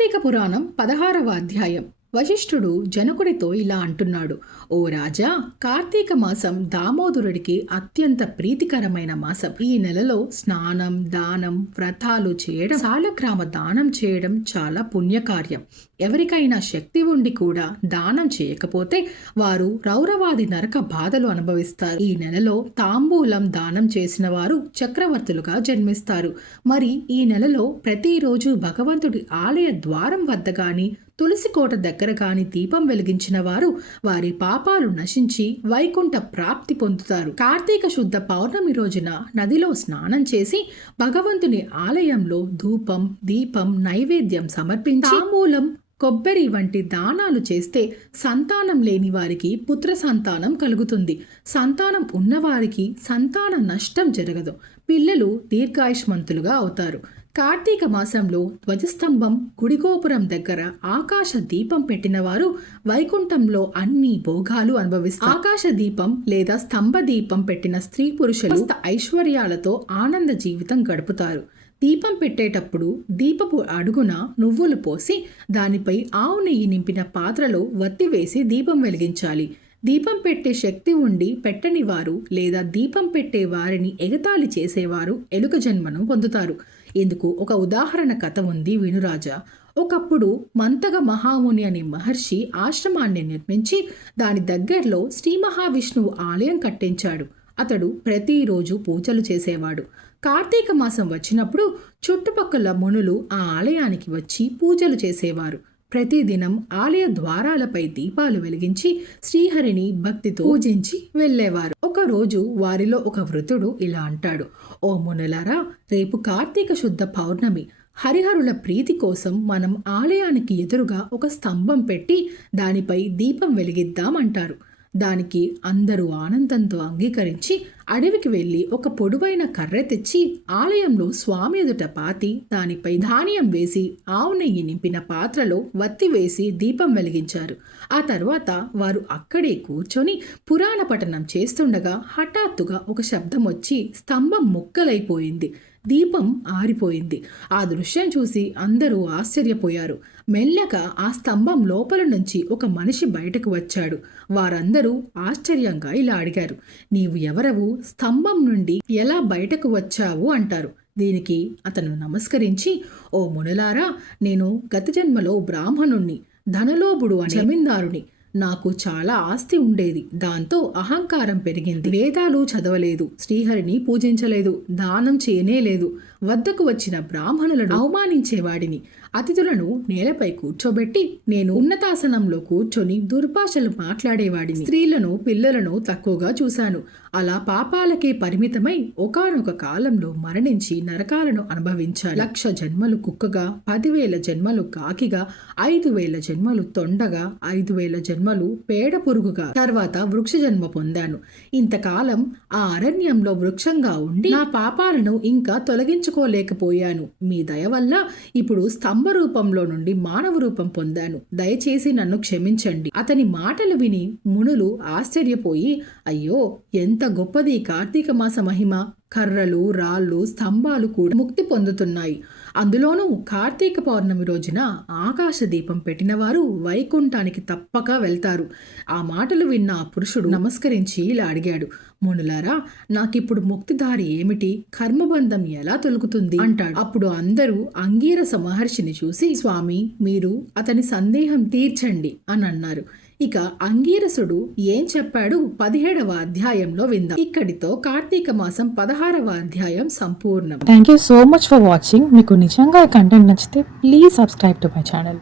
కార్తీక పురాణం పదహారవ అధ్యాయం వశిష్ఠుడు జనకుడితో ఇలా అంటున్నాడు ఓ రాజా కార్తీక మాసం దామోదరుడికి అత్యంత ప్రీతికరమైన మాసం. ఈ నెలలో స్నానం దానం వ్రతాలు చేయడం సాలగ్రామ దానం చేయడం చాలా పుణ్యకార్యం. ఎవరికైనా శక్తి ఉండి కూడా దానం చేయకపోతే వారు రౌరవాది నరక బాధలు అనుభవిస్తారు. ఈ నెలలో తాంబూలం దానం చేసిన వారు చక్రవర్తులుగా జన్మిస్తారు. మరి ఈ నెలలో ప్రతిరోజు భగవంతుడి ఆలయ ద్వారం వద్ద గాని తులసి కోట దగ్గర కాని దీపం వెలిగించిన వారు వారి పాపాలు నశించి వైకుంఠ ప్రాప్తి పొందుతారు. కార్తీక శుద్ధ పౌర్ణమి రోజున నదిలో స్నానం చేసి భగవంతుని ఆలయంలో ధూపం దీపం నైవేద్యం సమర్పించి తాంబూలం కొబ్బరి వంటి దానాలు చేస్తే సంతానం లేని వారికి పుత్ర సంతానం కలుగుతుంది. సంతానం ఉన్నవారికి సంతాన నష్టం జరగదు. పిల్లలు దీర్ఘాయుష్మంతులుగా అవుతారు. కార్తీక మాసంలో ధ్వజస్తంభం గుడిగోపురం దగ్గర ఆకాశ దీపం పెట్టిన వారు వైకుంఠంలో అన్ని భోగాలు అనుభవిస్తారు. ఆకాశ దీపం లేదా స్తంభ దీపం పెట్టిన స్త్రీ పురుషులు ఐశ్వర్యాలతో ఆనంద జీవితం గడుపుతారు. దీపం పెట్టేటప్పుడు దీపపు అడుగున నువ్వులు పోసి దానిపై ఆవు నెయ్యి నింపిన పాత్రలో వత్తి వేసి దీపం వెలిగించాలి. దీపం పెట్టే శక్తి ఉండి పెట్టని వారు లేదా దీపం పెట్టే వారిని ఎగతాళి చేసేవారు ఎలుక జన్మను పొందుతారు. ఇందుకు ఒక ఉదాహరణ కథ ఉంది వినురాజా. ఒకప్పుడు మంతగ మహాముని అనే మహర్షి ఆశ్రమాన్ని నిర్మించి దాని దగ్గరలో శ్రీ మహావిష్ణువు ఆలయం కట్టించాడు. అతడు ప్రతిరోజు పూజలు చేసేవాడు. కార్తీక మాసం వచ్చినప్పుడు చుట్టుపక్కల మునులు ఆ ఆలయానికి వచ్చి పూజలు చేసేవారు. ప్రతిదినం ఆలయ ద్వారాలపై దీపాలు వెలిగించి శ్రీహరిని భక్తితో పూజించి వెళ్ళేవారు. ఒకరోజు వారిలో ఒక వృతుడు ఇలా అంటాడు ఓ మునులారా రేపు కార్తీక శుద్ధ పౌర్ణమి. హరిహరుల ప్రీతి కోసం మనం ఆలయానికి ఎదురుగా ఒక స్తంభం పెట్టి దానిపై దీపం వెలిగిద్దామంటారు దానికి అందరూ ఆనందంతో అంగీకరించి అడవికి వెళ్ళి ఒక పొడవైన కర్ర తెచ్చి ఆలయంలో స్వామి ఎదుట పాతి దానిపై ధాన్యం వేసి ఆవు నెయ్యి నింపిన పాత్రలో వత్తి వేసి దీపం వెలిగించారు. ఆ తర్వాత వారు అక్కడే కూర్చొని పురాణ పఠనం చేస్తుండగా హఠాత్తుగా ఒక శబ్దం వచ్చి స్తంభం ముక్కలైపోయింది. దీపం ఆరిపోయింది. ఆ దృశ్యం చూసి అందరూ ఆశ్చర్యపోయారు. మెల్లగా ఆ స్తంభం లోపల నుంచి ఒక మనిషి బయటకు వచ్చాడు. వారందరూ ఆశ్చర్యంగా ఇలా అడిగారు. నీవు ఎవరవు? స్తంభం నుండి ఎలా బయటకు వచ్చావు అంటారు. దీనికి అతను నమస్కరించి ఓ మునులారా నేను గత జన్మలో బ్రాహ్మణుణ్ణి ధనలోభుడు అని జమీందారుని నాకు చాలా ఆస్తి ఉండేది. దాంతో అహంకారం పెరిగింది. వేదాలు చదవలేదు. శ్రీహరిని పూజించలేదు. దానం చేయనే లేదు వద్దకు వచ్చిన బ్రాహ్మణులను అవమానించేవాడిని అతిథులను నేలపై కూర్చోబెట్టి నేను ఉన్నతాసనంలో కూర్చొని దుర్భాషలు మాట్లాడేవాడిని. స్త్రీలను పిల్లలను తక్కువగా చూశాను. అలా పాపాలకే పరిమితమై ఒకనొక కాలంలో మరణించి నరకాలను అనుభవించాను. లక్ష జన్మలు కుక్కగా పదివేల జన్మలు కాకిగా ఐదు వేల జన్మలు తొండగా ఐదు వేల జన్మ జన్మలు పేడ పురుగుగా తర్వాత వృక్ష జన్మ పొందాను. ఇంతకాలం ఆ అరణ్యంలో వృక్షంగా ఉండి నా పాపాలను ఇంకా తొలగించుకోలేకపోయాను. మీ దయ వల్ల ఇప్పుడు స్తంభ రూపంలో నుండి మానవ రూపం పొందాను. దయచేసి నన్ను క్షమించండి. అతని మాటలు విని మునులు ఆశ్చర్యపోయి అయ్యో ఎంత గొప్పది కార్తీక మాస మహిమ. కర్రలు రాళ్ళు స్తంభాలు కూడా ముక్తి పొందుతున్నాయి. అందులోనూ కార్తీక పౌర్ణమి రోజున ఆకాశ దీపం పెట్టిన వారు వైకుంఠానికి తప్పక వెళ్తారు. ఆ మాటలు విన్న ఆ పురుషుడు నమస్కరించి ఇలా అడిగాడు మునులారా నాకిప్పుడు ముక్తిదారి ఏమిటి? కర్మబంధం ఎలా తొలుగుతుంది అంటాడు. అప్పుడు అందరూ అంగీరస మహర్షిని చూసి స్వామి మీరు అతని సందేహం తీర్చండి అని అన్నారు. ఇక అంగీరసుడు ఏం చెప్పాడు? పదిహేడవ అధ్యాయంలో విందాం. ఇక్కడితో కార్తీక మాసం పదహారవ అధ్యాయం సంపూర్ణం. Thank you so much for watching మీకు నిజంగా కంటెంట్ నచ్చితే please subscribe to my channel